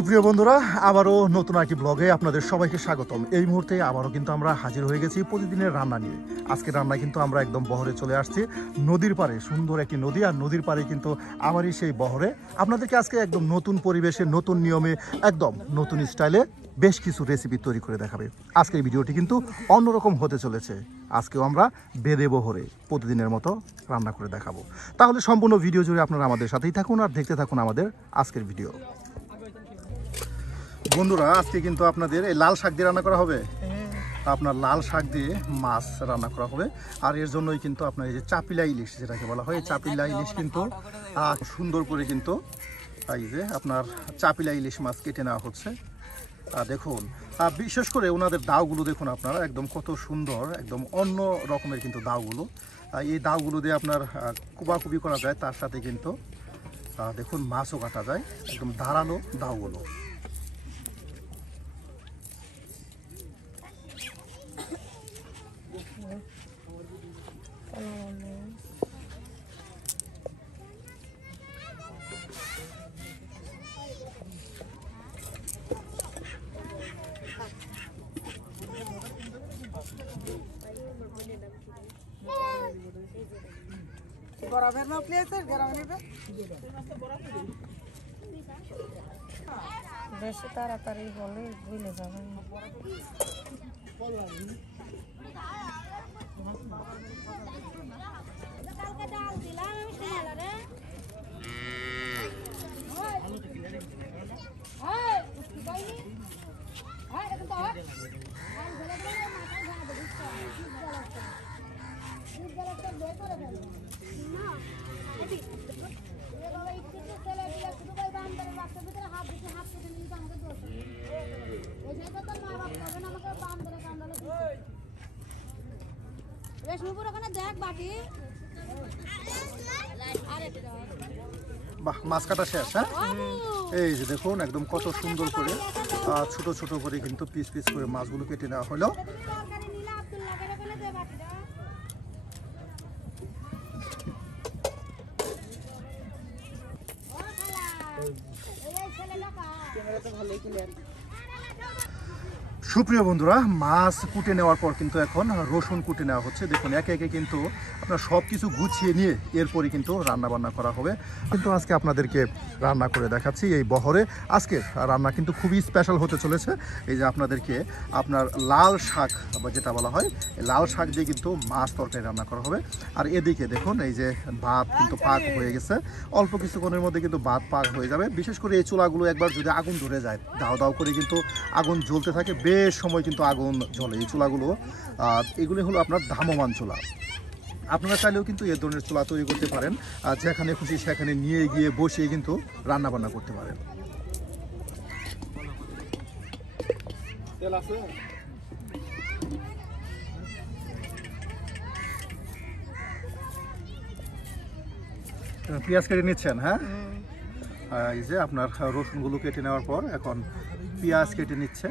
সুপ্রিয় বন্ধুরা, আবারও নতুন একটি ব্লগে আপনাদের সবাইকে স্বাগতম। এই মুহূর্তে আবারও কিন্তু আমরা হাজির হয়ে গেছি প্রতিদিনের রান্না নিয়ে। আজকে রান্নায় কিন্তু আমরা একদম বহরে চলে আসছি, নদীর পাড়ে। সুন্দর একটি নদী, আর নদীর পাড়ে কিন্তু আমারই সেই বহরে আপনাদেরকে আজকে একদম নতুন পরিবেশে, নতুন নিয়মে, একদম নতুন স্টাইলে বেশ কিছু রেসিপি তৈরি করে দেখাবে। আজকের ভিডিওটি কিন্তু অন্যরকম হতে চলেছে। আজকেও আমরা বেদে বহরে প্রতিদিনের মতো রান্না করে দেখাবো। তাহলে সম্পূর্ণ ভিডিও জুড়ে আপনারা আমাদের সাথেই থাকুন আর দেখতে থাকুন আমাদের আজকের ভিডিও। বন্ধুরা, আজকে কিন্তু আপনাদের এই লাল শাক দিয়ে রান্না করা হবে। আপনার লাল শাক দিয়ে মাছ রান্না করা হবে। আর এর জন্যই কিন্তু আপনার এই যে চাপিলা ইলিশ যেটাকে বলা হয়, এই চাপিলা ইলিশ কিন্তু সুন্দর করে কিন্তু এই যে আপনার চাপিলা ইলিশ মাছ কেটে নেওয়া হচ্ছে। দেখুন, বিশেষ করে ওনাদের দাওগুলো দেখুন আপনারা, একদম কত সুন্দর, একদম অন্য রকমের কিন্তু দাওগুলো। এই দাওগুলো দিয়ে আপনার কুবাকুবি করা যায়, তার সাথে কিন্তু দেখুন মাছও কাটা যায়, একদম ধারালো দাওগুলো। বেশি তাড়াতাড়ি হলে ভুলে যাবেন। বাহ, মাছ কাটা শেষ। হ্যাঁ, এই যে দেখুন একদম কত সুন্দর করে ছোট ছোট করে কিন্তু পিস পিস করে মাছগুলো কেটে নেওয়া হলো। সুপ্রিয় বন্ধুরা, মাছ কুটে নেওয়ার পর কিন্তু এখন রসুন কুটে নেওয়া হচ্ছে। দেখুন একে একে কিন্তু আপনার সব কিছু গুছিয়ে নিয়ে এরপরে কিন্তু রান্না বান্না করা হবে। কিন্তু আজকে আপনাদেরকে রান্না করে দেখাচ্ছি এই বহরে। আজকের রান্না কিন্তু খুবই স্পেশাল হতে চলেছে। এই যে আপনাদেরকে আপনার লাল শাক বা যেটা বলা হয়, লাল শাক দিয়ে কিন্তু মাছ তরকারি রান্না করা হবে। আর এদিকে দেখুন এই যে ভাত কিন্তু পাক হয়ে গেছে, অল্প কিছুক্ষণের মধ্যে কিন্তু ভাত পাক হয়ে যাবে। বিশেষ করে এই চুলাগুলো একবার যদি আগুন ধরে যায়, দাও দাও করে কিন্তু আগুন জ্বলতে থাকে, বেশ সময় কিন্তু আগুন জ্বলে এই চুলাগুলো। এগুলি হলো আপনার ধামমান চুলা। আপনারা চাইলেও কিন্তু এ ধরনের চুলা তৈরি করতে পারেন, যেখানে খুশি সেখানে নিয়ে গিয়ে বসিয়ে কিন্তু রান্না বান্না করতে পারেন। পেঁয়াজ কেটে নিচ্ছেন? হ্যাঁ, এই যে আপনার রসুনগুলো কেটে নেওয়ার পর এখন পেঁয়াজ কেটে নিচ্ছে।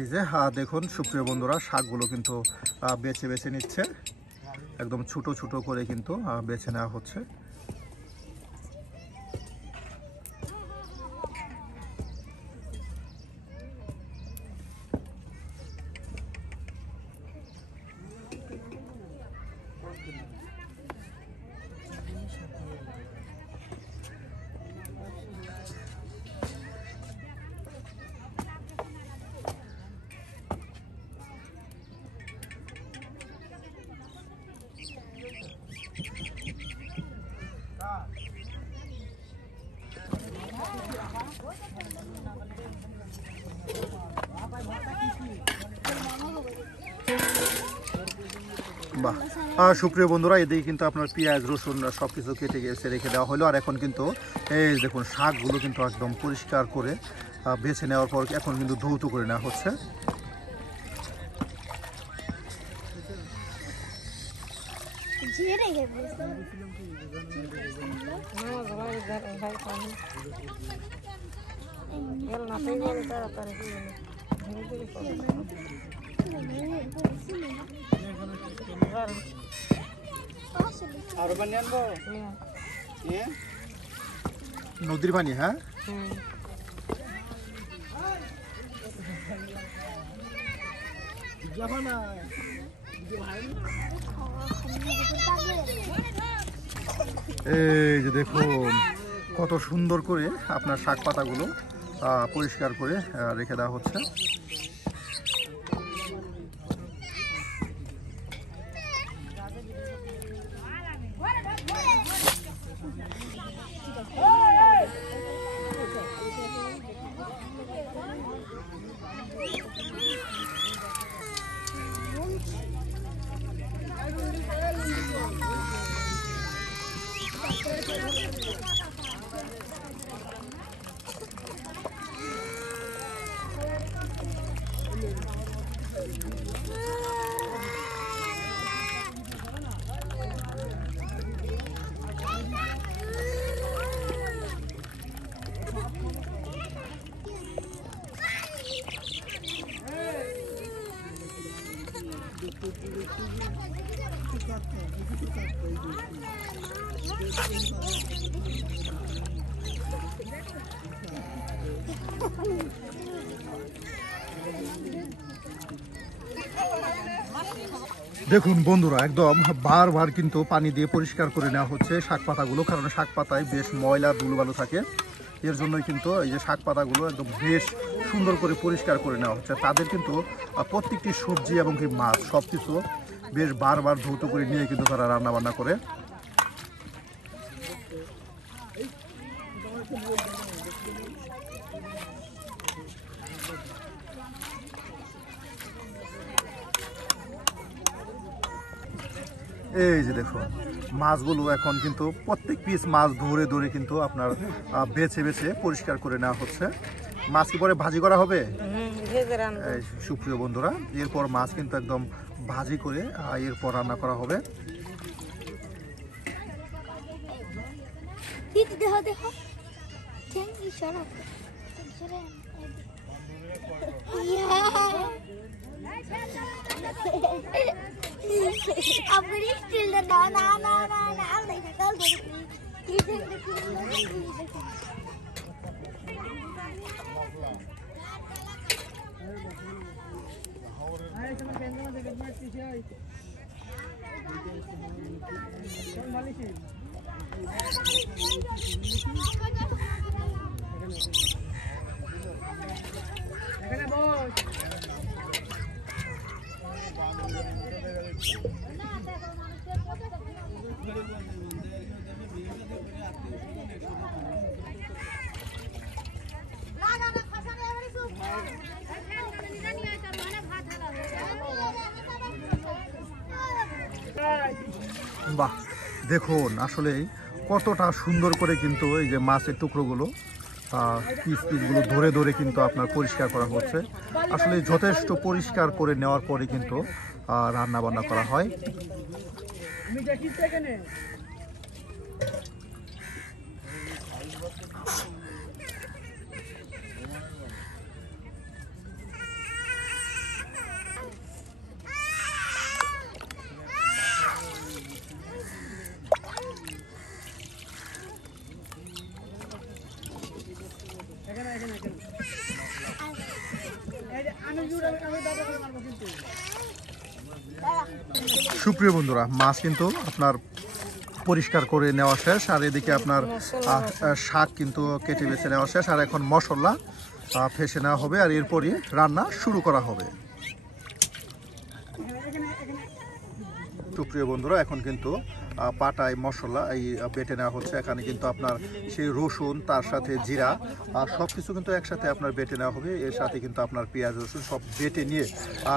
এই যে দেখুন সুপ্রিয় বন্ধুরা, শাকগুলো কিন্তু বেছে বেছে নিচ্ছে, একদম ছোট ছোট করে কিন্তু বেছে নেওয়া হচ্ছে। বাহ, সুপ্রিয় বন্ধুরা, এদিকে কিন্তু আপনার পেঁয়াজ রসুন সব কিছু কেটে গেছে রেখে দেওয়া হলো। আর এখন কিন্তু এই দেখুন শাকগুলো কিন্তু একদম পরিষ্কার করে বেছে নেওয়ার পর এখন কিন্তু ধৌত করে নেওয়া হচ্ছে। নদীর পানি, হ্যাঁ এই যে দেখুন কত সুন্দর করে আপনার শাক পাতাগুলো পরিষ্কার করে রেখে দেওয়া হচ্ছে। দেখুন বন্ধুরা, একদম বারবার কিন্তু পানি দিয়ে পরিষ্কার করে নেওয়া হচ্ছে শাক পাতাগুলো, কারণ শাক পাতায় বেশ ময়লা ধুলোবালু থাকে। এর জন্যই কিন্তু এই যে শাক পাতাগুলো একদম বেশ সুন্দর করে পরিষ্কার করে নেওয়া হচ্ছে। তাদের কিন্তু প্রত্যেকটি সবজি এবং কি মাছ সব কিছু বেশ বারবার ধৌত করে নিয়ে কিন্তু তারা রান্না বান্না করে। এই যে দেখুন মাছগুলো এখন কিন্তু প্রত্যেক পিস মাছ ধরে ধরে কিন্তু আপনার বেছে বেছে পরিষ্কার করে নেওয়া হচ্ছে। মাছ কি পরে ভাজি করা হবে সুপ্রিয় বন্ধুরা? এরপর মাছ কিন্তু একদম ভাজি করে এরপর রান্না করা হবে। বাহ, দেখুন আসলেই কতটা সুন্দর করে কিন্তু এই যে মাছের টুকরোগুলো পিসগুলো ধরে ধরে কিন্তু আপনার পরিষ্কার করা হচ্ছে। আসলে যথেষ্ট পরিষ্কার করে নেওয়ার পরে কিন্তু রান্না বান্না করা হয়। সুপ্রিয় বন্ধুরা, মাছ কিন্তু আপনার পরিষ্কার করে নেওয়া শেষ। আর এদিকে আপনার শাক কিন্তু কেটে বেছে নেওয়া শেষ। আর এখন মশলা ফেসে নেওয়া হবে আর এরপরই রান্না শুরু করা হবে। সুপ্রিয় বন্ধুরা, এখন কিন্তু পাটায় মশলা এই বেটে নেওয়া হচ্ছে। এখানে কিন্তু আপনার সেই রসুন, তার সাথে জিরা, সব কিছু কিন্তু একসাথে আপনার বেটে নেওয়া হবে। এর সাথে কিন্তু আপনার পেঁয়াজ রসুন সব বেটে নিয়ে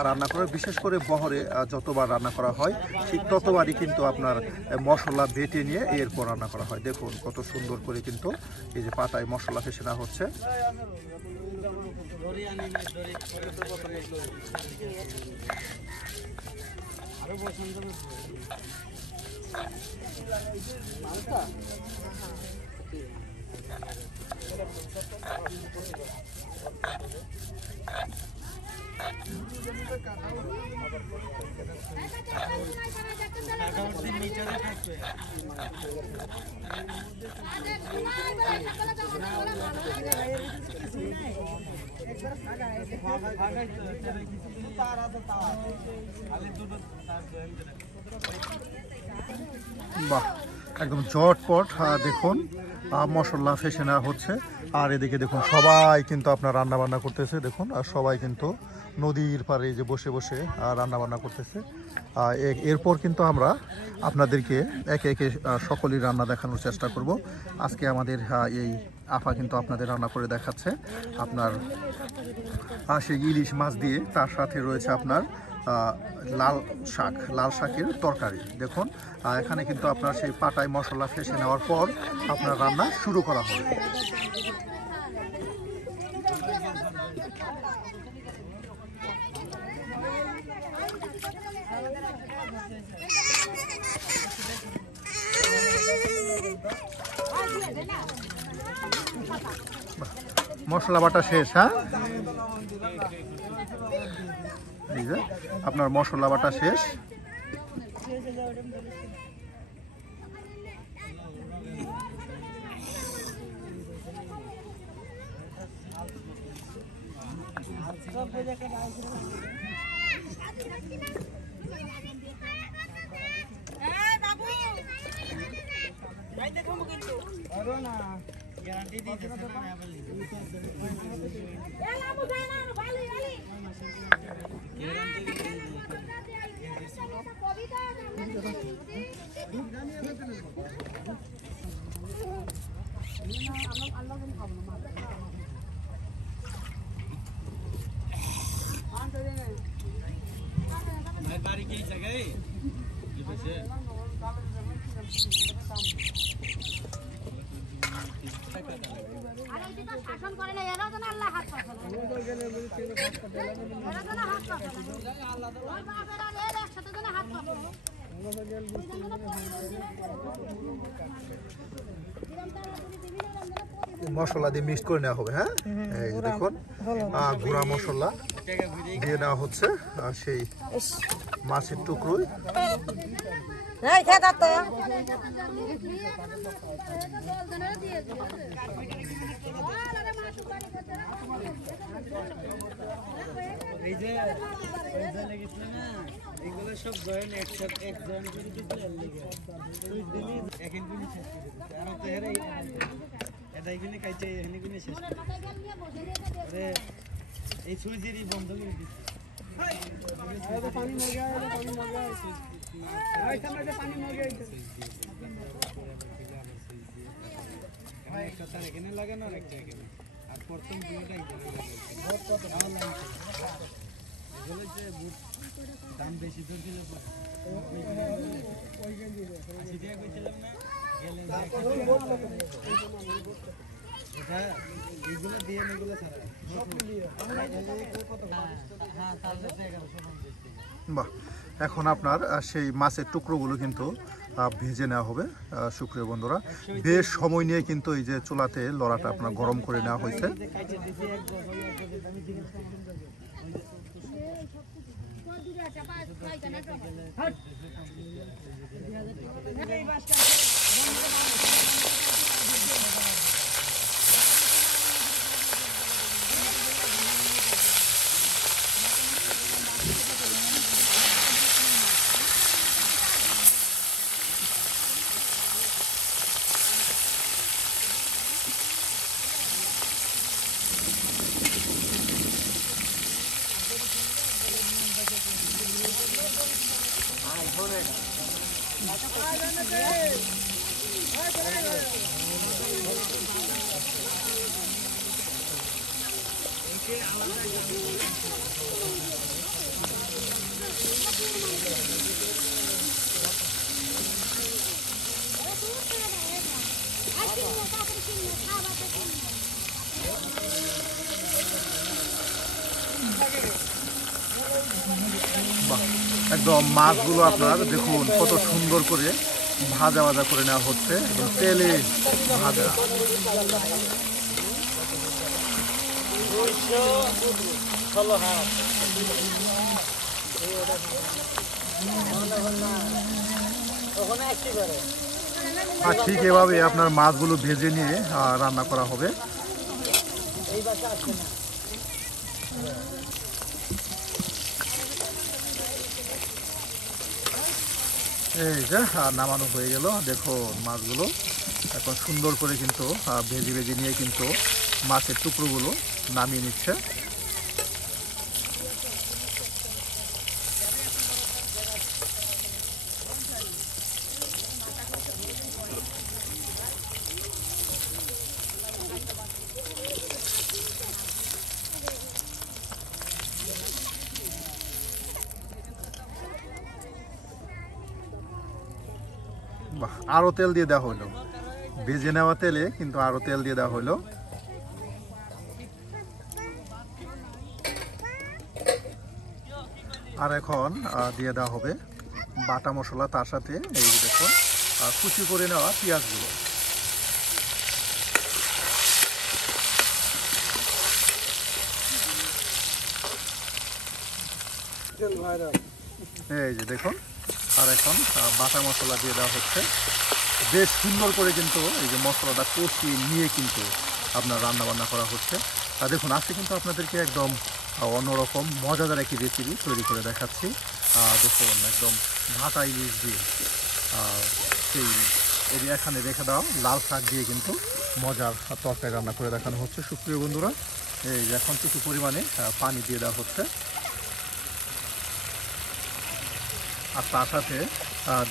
রান্না করা। বিশেষ করে বহরে যতবার রান্না করা হয় ঠিক ততবারই কিন্তু আপনার মশলা বেটে নিয়ে এরপর রান্না করা হয়। দেখুন কত সুন্দর করে কিন্তু এই যে পাটায় মশলা ফেসে নেওয়া হচ্ছে। বাহ, একদম ঝটপট দেখুন মশলা ফেসে নেওয়া হচ্ছে। আর এদিকে দেখুন সবাই কিন্তু আপনার রান্না বান্না করতেছে। দেখুন আর সবাই কিন্তু নদীর পাড়ে যে বসে বসে রান্না বান্না করতেছে। এরপর কিন্তু আমরা আপনাদেরকে একে একে সকলেই রান্না দেখানোর চেষ্টা করব। আজকে আমাদের এই আপা কিন্তু আপনাদের রান্না করে দেখাচ্ছে আপনার সেই ইলিশ মাছ দিয়ে, তার সাথে রয়েছে আপনার লাল শাকের তরকারি। দেখুন এখানে কিন্তু আপনার সেই পাটায় মশলা ফেসে নেওয়ার পর আপনার রান্না শুরু করা হবে। মশলা বাটা শেষ। হ্যাঁ, এই যে আপনার মশলা বাটা শেষ। बारी की जगह है ये बसे আরে এটা তো শাসন করে না, এরাও তো না আল্লাহ হাত পাছালো, এরা তো না হাত পাছালো, আল্লাহ তো ওই বাপেরা এর একসাথে তো না হাত পাছালো। মশলা দিয়ে মিক্স করে নেওয়া হবে। হ্যাঁ, এই দেখুন গুঁড়া মশলা দিয়ে নেওয়া হচ্ছে আর সেই মাছের টুকরোই। এই যে লাগিছিল না এগুলো সব জয়েন একসাথে এক জয়েন করে দিতে লাগে তুই দিলি এখন কোনি শেষ করে দিতে আর তো হেরে এটা এখানে কাইছে এখানে কোনি শেষ করে আরে এই সুইজিরি বন্ধ করে দিতে এটা পানি মর গয়া এটা পানি মর গয়া এই সামনে পানি মর গয়া ভাই একটা তার এখানে লাগানো আর একটা এখানে আর প্রথম দুটোটা এখানে লাগানো বহুত কত দাম লাগছে এগুলো যে বুট দাম বেশি দূর দিলে ওই গেঞ্জি সিটিয়া কইছিলাম না গেলে এটা এগুলো দিয়ে এগুলো ছাড়া সব দিয়ে কত হ্যাঁ তাহলে 1150 বাহ, এখন আপনার সেই মাছের টুকরোগুলো কিন্তু ভেজে নেওয়া হবে। সুপ্রিয় বন্ধুরা, বেশ সময় নিয়ে কিন্তু এই যে চুলাতে লড়াটা আপনার গরম করে নেওয়া হয়েছে। বাহ, একদম মাছগুলো আপনার দেখুন কত সুন্দর করে ভাজা ভাজা করে নেওয়া হচ্ছে, একদম তেলে ভাজা। আর ঠিক এভাবে আপনার মাছগুলো ভেজে নিয়ে রান্না করা হবে। এই যে নামানো হয়ে গেল, দেখুন মাছগুলো এখন সুন্দর করে কিন্তু ভেজে ভেজে নিয়ে কিন্তু মাছের টুকরোগুলো নামিয়ে নিচ্ছে। বাহ, আরো তেল দিয়ে দেওয়া হলো, ভেজে নেওয়া তেলে কিন্তু আরো তেল দিয়ে দেওয়া হলো। আর এখন দিয়ে দেওয়া হবে বাটা মশলা, তার সাথে এই যে দেখুন কুচি করে নেওয়া পেঁয়াজগুলো। এই যে দেখুন, আর এখন বাটা মশলা দিয়ে দেওয়া হচ্ছে। বেশ সুন্দর করে কিন্তু এই যে মশলাটা কষিয়ে নিয়ে কিন্তু আপনার রান্না বান্না করা হচ্ছে। আর দেখুন আজকে কিন্তু আপনাদেরকে একদম অন্যরকম মজাদার একটি রেসিপি তৈরি করে দেখাচ্ছি। দেখুন একদম ভাটা ইলিশ দিয়ে সেই এখানে রেখে দেওয়া লাল শাক দিয়ে কিন্তু মজার তরকারি রান্না করে দেখানো হচ্ছে। সুপ্রিয় বন্ধুরা, এই যে এখন কিছু পরিমাণে পানি দিয়ে দেওয়া হচ্ছে, আর তার সাথে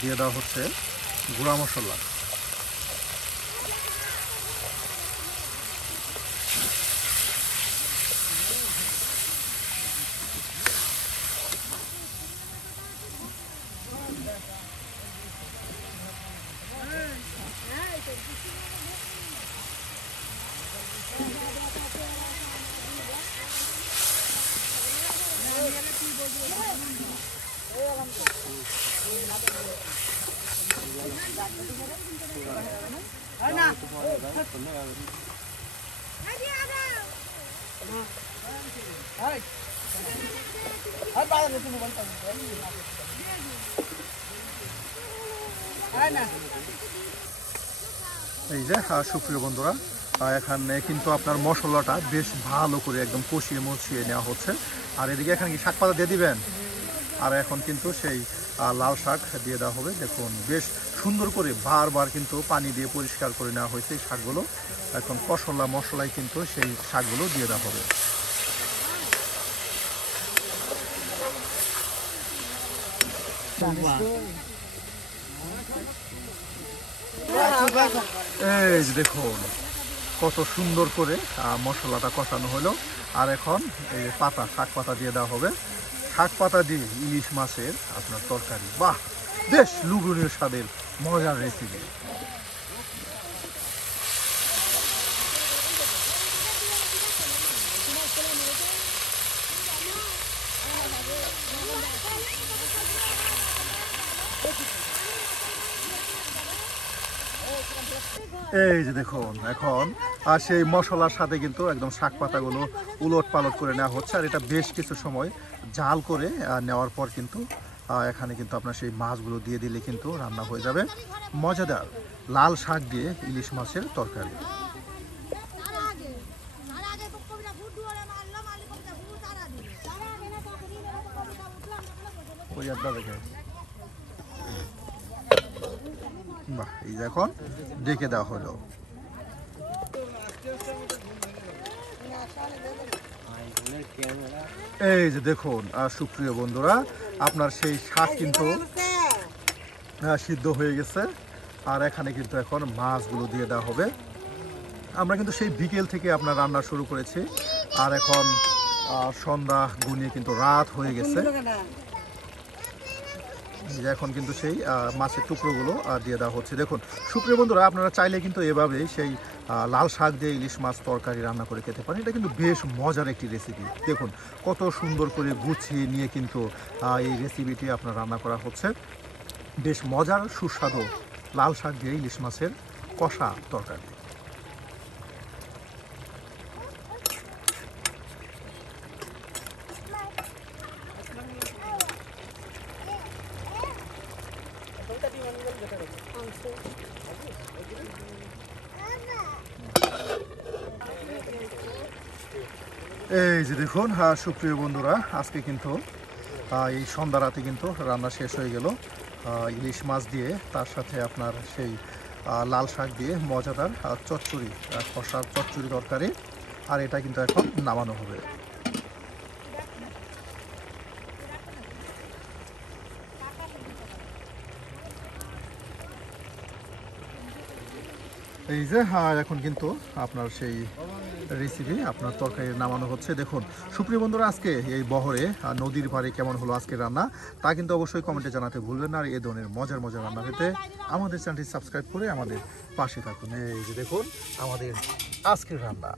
দিয়ে দেওয়া হচ্ছে গুঁড়া মশলা। এই যে সুপ্রিয় বন্ধুরা, এখানে কিন্তু আপনার মশলাটা বেশ ভালো করে একদম কষিয়ে মশিয়ে নেওয়া হচ্ছে। আর এদিকে এখানে কি শাক পাতা দিয়ে দিবেন, আর এখন কিন্তু সেই লাল শাক দিয়ে দেওয়া হবে। দেখুন বেশ সুন্দর করে বারবার কিন্তু পানি দিয়ে পরিষ্কার করে নেওয়া হয়েছে এই শাকগুলো। এখন কষলা মশলায় কিন্তু সেই শাকগুলো দিয়ে দেওয়া হবে। এই যে দেখুন কত সুন্দর করে মশলাটা কষানো হলো। আর এখন এই পাতা, শাক পাতা দিয়ে দেওয়া হবে। শাক পাতা দিয়ে ইলিশ মাছের আপনার তরকারি, বাহ বেশ লুবনীয় স্বাদের মজার রেসিপি। এই যে দেখুন এখন সেই মশলার সাথে কিন্তু একদম শাক পাতাগুলো উলট পালট করে নেওয়া হচ্ছে। আর এটা বেশ কিছু সময় জাল করে নেওয়ার পর কিন্তু এখানে কিন্তু আপনার সেই মাছগুলো দিয়ে দিলে কিন্তু রান্না হয়ে যাবে মজাদার লাল শাক দিয়ে ইলিশ মাছের তরকারি। বাহ, এই যে এখন ডেকে দেওয়া হলো। এই যে দেখুন সুপ্রিয় বন্ধুরা, আপনার সেই শাক কিন্তু সিদ্ধ হয়ে গেছে। আর এখানে কিন্তু এখন মাছগুলো দিয়ে দেওয়া হবে। আমরা কিন্তু সেই বিকেল থেকে আপনার রান্না শুরু করেছি, আর এখন সন্ধ্যা গুনিয়ে কিন্তু রাত হয়ে গেছে। এখন কিন্তু সেই মাছের টুকরোগুলো দিয়ে দেওয়া হচ্ছে। দেখুন সুপ্রিয় বন্ধুরা, আপনারা চাইলে কিন্তু এভাবেই সেই লাল শাক দিয়ে ইলিশ মাছ তরকারি রান্না করে খেতে পারেন। এটা কিন্তু বেশ মজার একটি রেসিপি। দেখুন কত সুন্দর করে গুছিয়ে নিয়ে কিন্তু এই রেসিপিটি আপনার রান্না করা হচ্ছে। বেশ মজার সুস্বাদু লাল শাক দিয়ে ইলিশ মাছের কষা তরকারি। এই যে দেখুন সুপ্রিয় বন্ধুরা, আজকে কিন্তু এই সন্ধ্যা রাতে কিন্তু রান্না শেষ হয়ে গেল ইলিশ মাছ দিয়ে, তার সাথে আপনার সেই লাল শাক দিয়ে মজাদার চচ্চড়ি, কষার চচ্চড়ি তরকারি। আর এটা কিন্তু এখন নামানো হবে। এই যে এখন কিন্তু আপনার সেই রেসিপি আপনার তরকারি নামানো হচ্ছে। দেখুন সুপ্রিয় বন্ধুরা, আজকে এই বহরে নদীর পাড়ে কেমন হলো আজকে রান্না, তা কিন্তু অবশ্যই কমেন্টে জানাতে ভুলবেন না। আর এই ধরনের মজার মজার রান্না পেতে আমাদের চ্যানেলটি সাবস্ক্রাইব করে আমাদের পাশে থাকুন। এই যে দেখুন আমাদের আজকের রান্না।